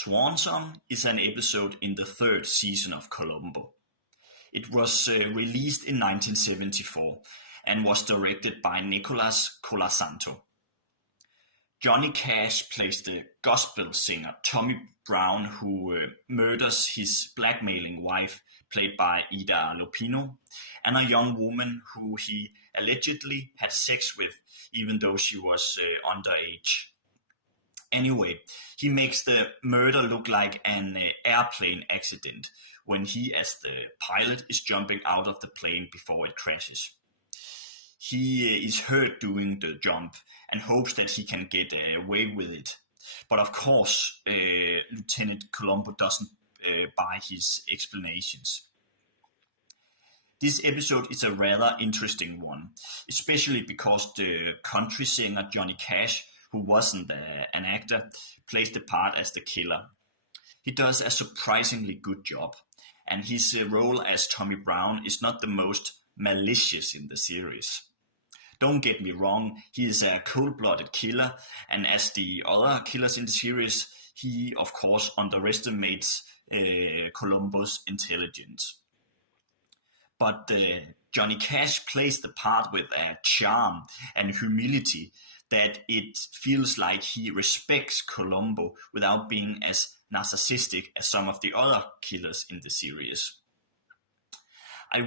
Swan is an episode in the third season of Columbo. It was released in 1974 and was directed by Nicholas Colasanto. Johnny Cash plays the gospel singer Tommy Brown, who murders his blackmailing wife, played by Lupino, and a young woman who he allegedly had sex with, even though she was underage. Anyway, he makes the murder look like an airplane accident when he, as the pilot, is jumping out of the plane before it crashes. He is hurt doing the jump and hopes that he can get away with it. But of course, Lieutenant Columbo doesn't buy his explanations. This episode is a rather interesting one, especially because the country singer Johnny Cash, who wasn't an actor, plays the part as the killer. He does a surprisingly good job, and his role as Tommy Brown is not the most malicious in the series. Don't get me wrong, he is a cold-blooded killer, and as the other killers in the series, he of course underestimates Columbo's intelligence. But Johnny Cash plays the part with a charm and humility that it feels like he respects Columbo without being as narcissistic as some of the other killers in the series. I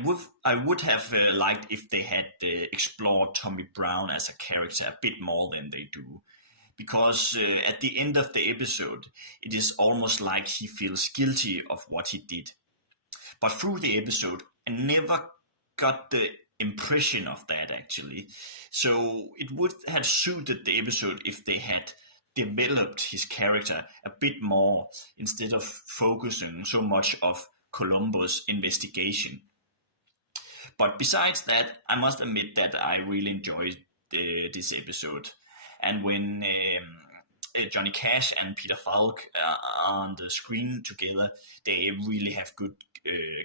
would have liked if they had explored Tommy Brown as a character a bit more than they do, because at the end of the episode, it is almost like he feels guilty of what he did. But through the episode, I never got the impression of that actually. So it would have suited the episode if they had developed his character a bit more instead of focusing so much of Columbo's investigation. But besides that, I must admit that I really enjoyed this episode. And when Johnny Cash and Peter Falk are on the screen together, they really have good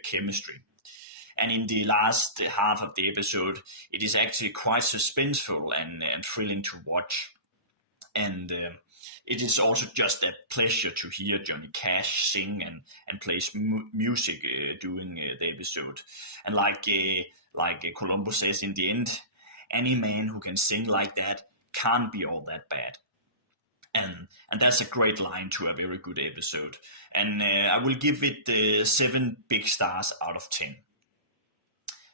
chemistry. And in the last half of the episode, it is actually quite suspenseful and thrilling to watch. And it is also just a pleasure to hear Johnny Cash sing and play music during the episode. And like Columbo says in the end, any man who can sing like that can't be all that bad. And that's a great line to a very good episode. And I will give it 7 big stars out of 10.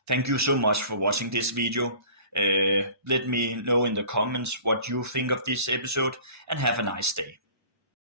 Thank you so much for watching this video. Let me know in the comments what you think of this episode, and have a nice day.